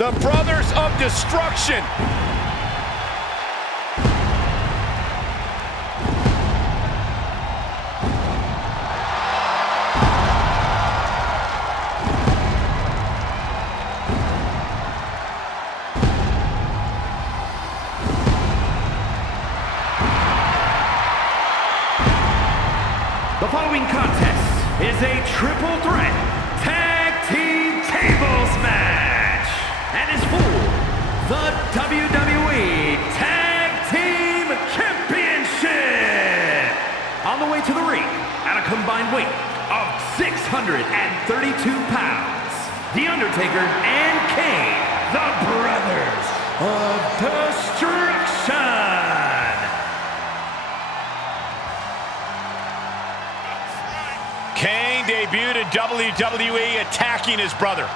The Brothers of Destruction. The following contest is a triple threat tag team tables match and is for the WWE Tag Team Championship. On the way to the ring at a combined weight of 632 pounds, The Undertaker and Kane, the Brothers of Destruction. Kane debuted in WWE attacking his brother.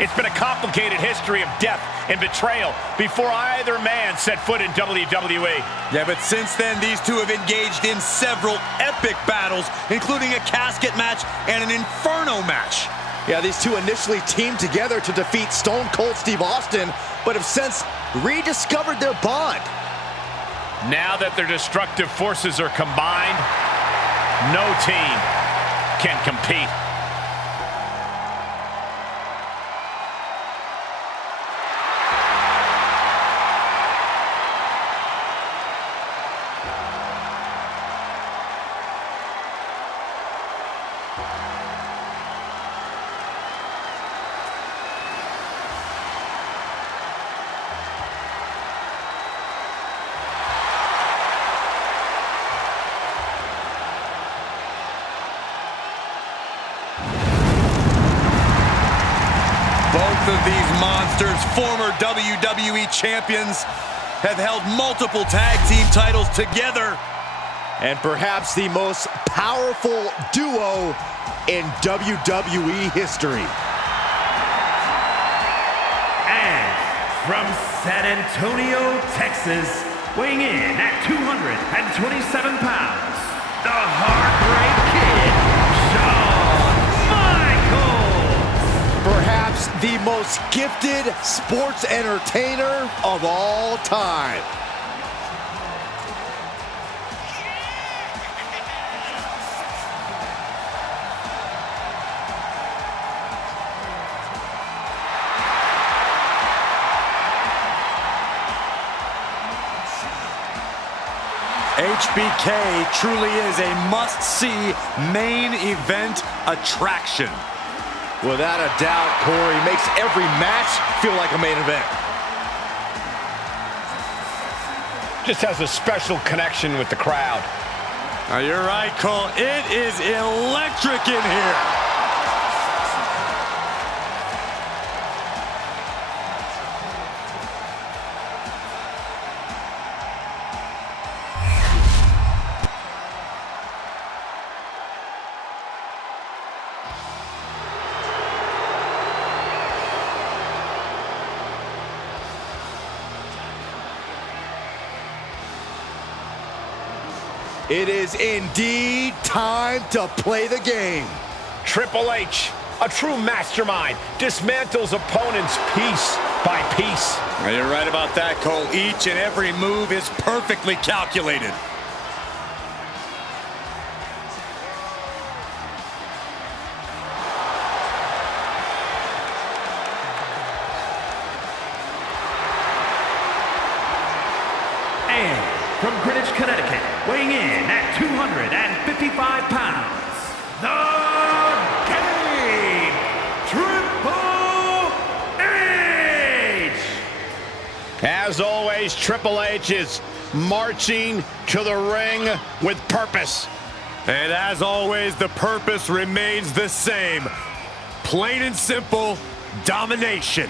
It's been a complicated history of death and betrayal before either man set foot in WWE. Yeah, but since then, these two have engaged in several epic battles, including a casket match and an Inferno match. Yeah, these two initially teamed together to defeat Stone Cold Steve Austin, but have since rediscovered their bond. Now that their destructive forces are combined, no team can compete. Both of these monsters, former WWE champions, have held multiple tag team titles together. And perhaps the most powerful duo in WWE history. And from San Antonio, Texas, weighing in at 227 pounds, the Heartbreak Kid, Shawn Michaels. Perhaps the most gifted sports entertainer of all time. HBK truly is a must-see main event attraction. Without a doubt, Corey, makes every match feel like a main event. Just has a special connection with the crowd. You're right, Cole. It is electric in here. It is indeed time to play the game. Triple H, a true mastermind, dismantles opponents piece by piece. You're right about that, Cole. Each and every move is perfectly calculated. And from Greenwich, Connecticut, weighing in at 255 pounds, the Game, Triple H! As always, Triple H is marching to the ring with purpose. And as always, the purpose remains the same. Plain and simple, domination.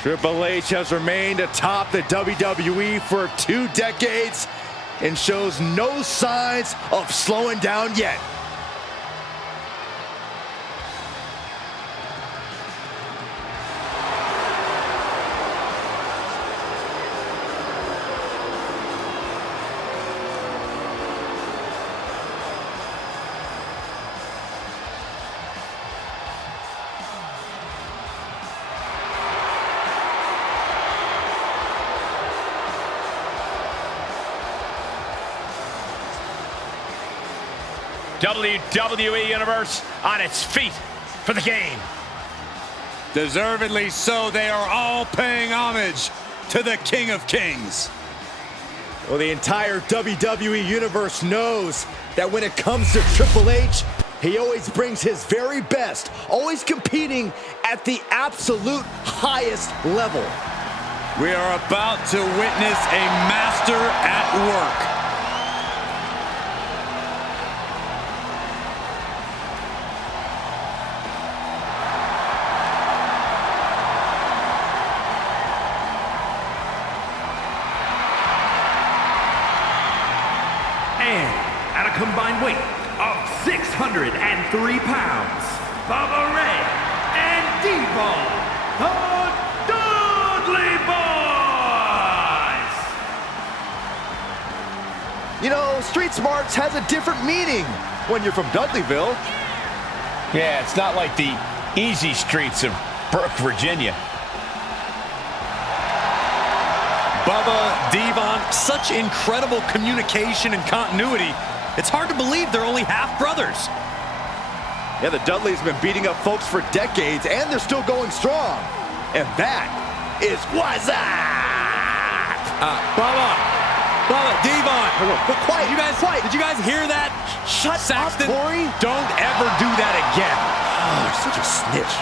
Triple H has remained atop the WWE for 2 decades and shows no signs of slowing down yet. WWE Universe on its feet for the game. Deservedly so, they are all paying homage to the King of Kings. Well, the entire WWE Universe knows that when it comes to Triple H, he always brings his very best, always competing at the absolute highest level. We are about to witness a master at work. And at a combined weight of 603 pounds, Bubba Ray and Devon, the Dudley Boyz. You know, Street Smarts has a different meaning when you're from Dudleyville. Yeah, it's not like the easy streets of Burke, Virginia. Bubba, Devon, such incredible communication and continuity. It's hard to believe they're only half-brothers. Yeah, the Dudleys have been beating up folks for decades, and they're still going strong. And that is what's up. Bubba, Devon. Quiet, Did you guys hear that? Shut Saxton, up, Corey. don't ever do that again. Oh, you're such a snitch.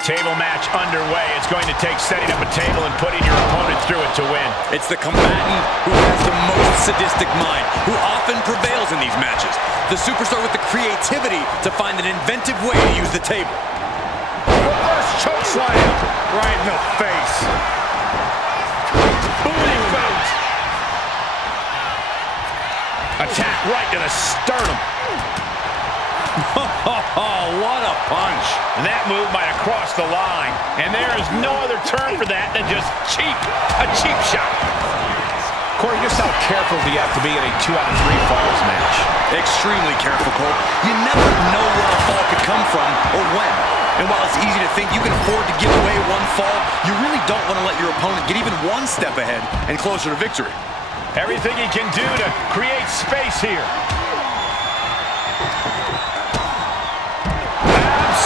Table match underway. It's going to take setting up a table and putting your opponent through it to win. It's the combatant who has the most sadistic mind, who often prevails in these matches. The superstar with the creativity to find an inventive way to use the table. Reverse choke slam right in the face. Booty boot. Attack right to the sternum. Oh, what a punch. And that move might have crossed the line. And there is no other term for that than just cheap. A cheap shot. Corey, just how careful do you have to be in a 2 out of 3 falls match? Extremely careful, Cole. You never know where a fall could come from or when. And while it's easy to think you can afford to give away one fall, you really don't want to let your opponent get even one step ahead and closer to victory. Everything he can do to create space here.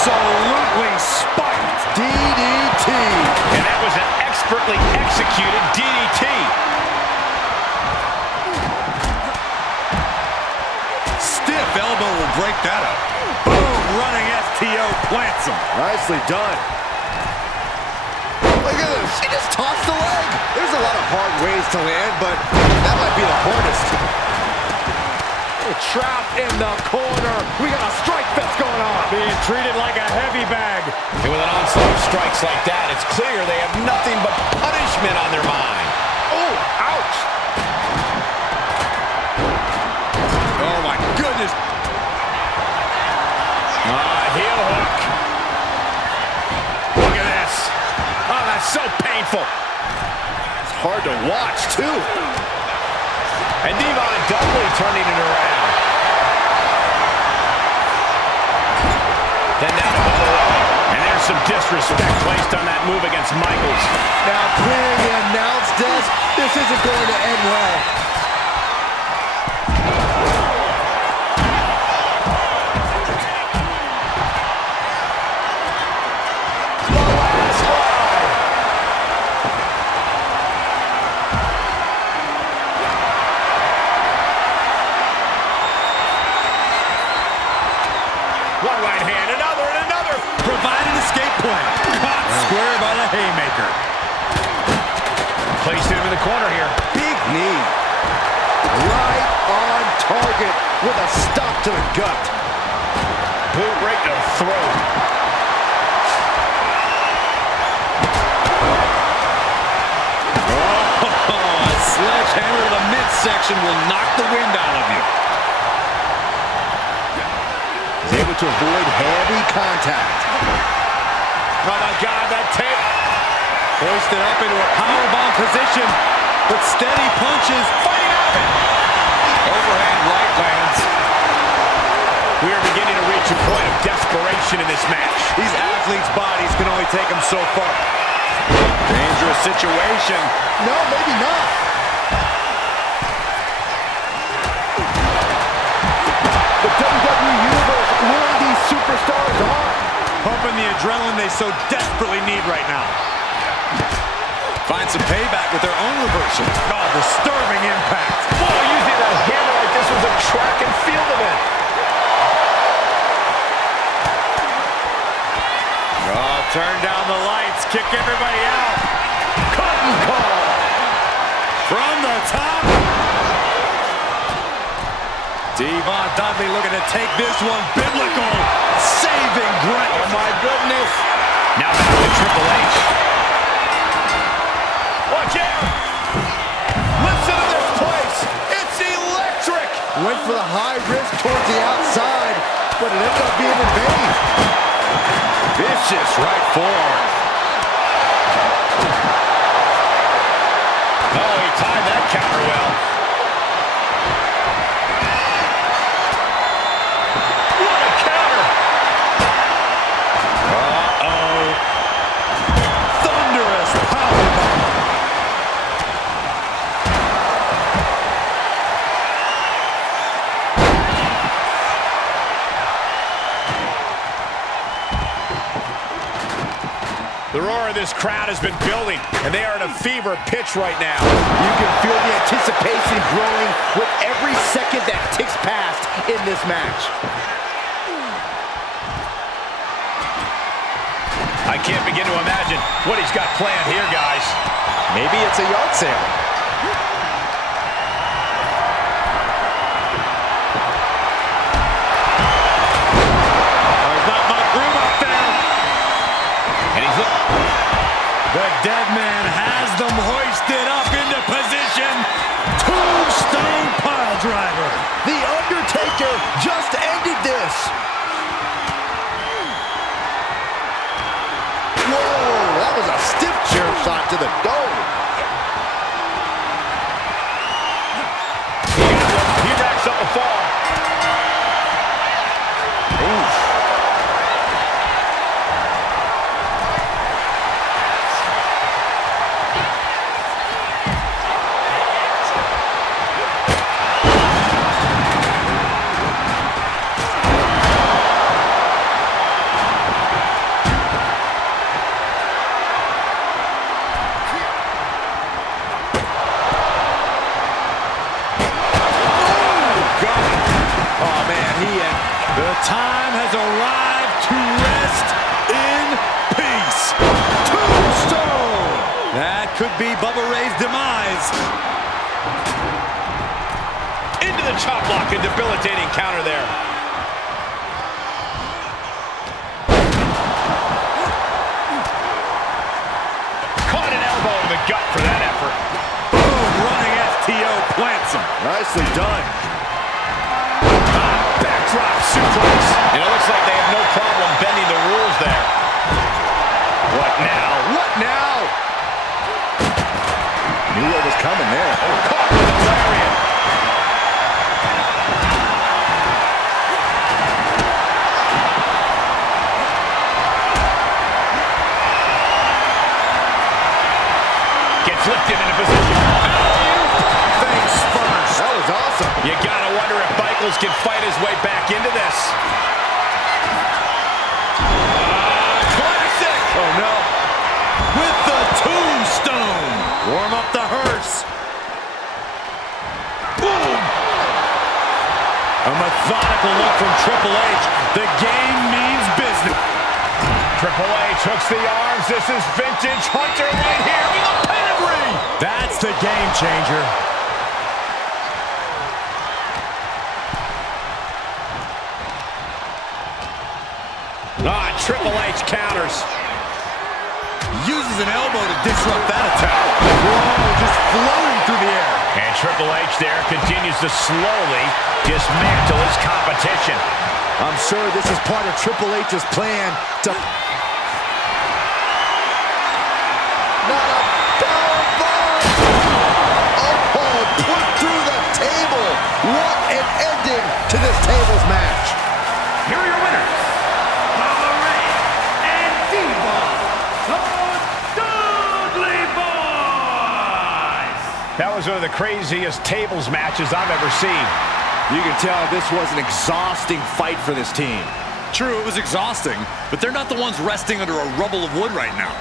Absolutely spiked DDT. And that was an expertly executed DDT. Stiff elbow will break that up. Boom, running STO plants him. Nicely done. Look at this. He just tossed the leg. There's a lot of hard ways to land, but that might be the hardest. Trapped in the corner. We got a strike fest going on. Being treated like a heavy bag. And with an onslaught of strikes like that, it's clear they have nothing but punishment on their mind. Oh, ouch. Oh, my goodness. Heel hook. Look at this. Oh, that's so painful. It's hard to watch, too. And Devon Dudley turning it around. Then down to Bubba Ray. And there's some disrespect placed on that move against Michaels. Now clearing the announce desk. This isn't going to end well. One right hand, another, and another. Provide an escape plan. Caught square by the haymaker. Placed him in the corner here. Big knee. Right on target with a stop to the gut. Boot right to the throat. Sledgehammer to the midsection will knock the wind out of you. He's able to avoid heavy contact. Oh my God, that tape. Hoisted up into a powerbomb position, but steady punches. Fighting out of it. Overhand right lands. We are beginning to reach a point of desperation in this match. These athletes' bodies can only take them so far. Dangerous situation. No, maybe not. The WWE Universe really these superstars are. Pumping the adrenaline they so desperately need right now. Find some payback with their own reversal. Oh, disturbing impact. Boy, using a hammer like this was a track and field event. Oh, turn down the lights, kick everybody out. Curtain call. From the top. Devon Dudley looking to take this one biblical. Saving grace. Oh my goodness. Now back to Triple H. Watch out. Listen to this place. It's electric. Went for the high risk towards the outside, but it ended up being in vain. Vicious right forearm. Oh, he timed that counter well. What a counter. Uh-oh. Thunderous powerbomb. The roar of this crowd has been building, and they are in a fever pitch right now. You can feel the anticipation growing with every second that ticks past in this match. I can't begin to imagine what he's got planned here, guys. Maybe it's a yard sale. There's not much room up there. And he's looking. The dead man has them hoisted up into position. Tombstone pile driver. The Undertaker just ended this. Whoa, that was a stiff chair shot to the dome. He racks up a fall. Oof. The time has arrived to rest in peace. Tombstone! That could be Bubba Ray's demise. Into the chop block, a debilitating counter there. Caught an elbow in the gut for that effort. Boom, running STO plants him. Nicely done. Backdrop suplex. And it looks like they have no problem bending the rules there. What now? What now? Knew what was coming there. Oh, caught with a lariat. Gets lifted into position. Face first. That was awesome. You gotta wonder if Michaels can fight his way back into this. Classic! Oh no. With the tombstone. Warm up the hearse. Boom. A methodical look from Triple H. The game means business. Triple H hooks the arms. This is vintage Hunter right here with a pedigree. That's the game changer. Triple H counters. Uses an elbow to disrupt that attack. Whoa, just floating through the air. And Triple H there continues to slowly dismantle his competition. I'm sure this is part of Triple H's plan to... Not a powerbomb! Oh, put through the table! What an ending to this tables match! Here are your winners, the Red and Diva, the Dudley Boyz. That was one of the craziest tables matches I've ever seen. You can tell this was an exhausting fight for this team. True, it was exhausting, but they're not the ones resting under a rubble of wood right now.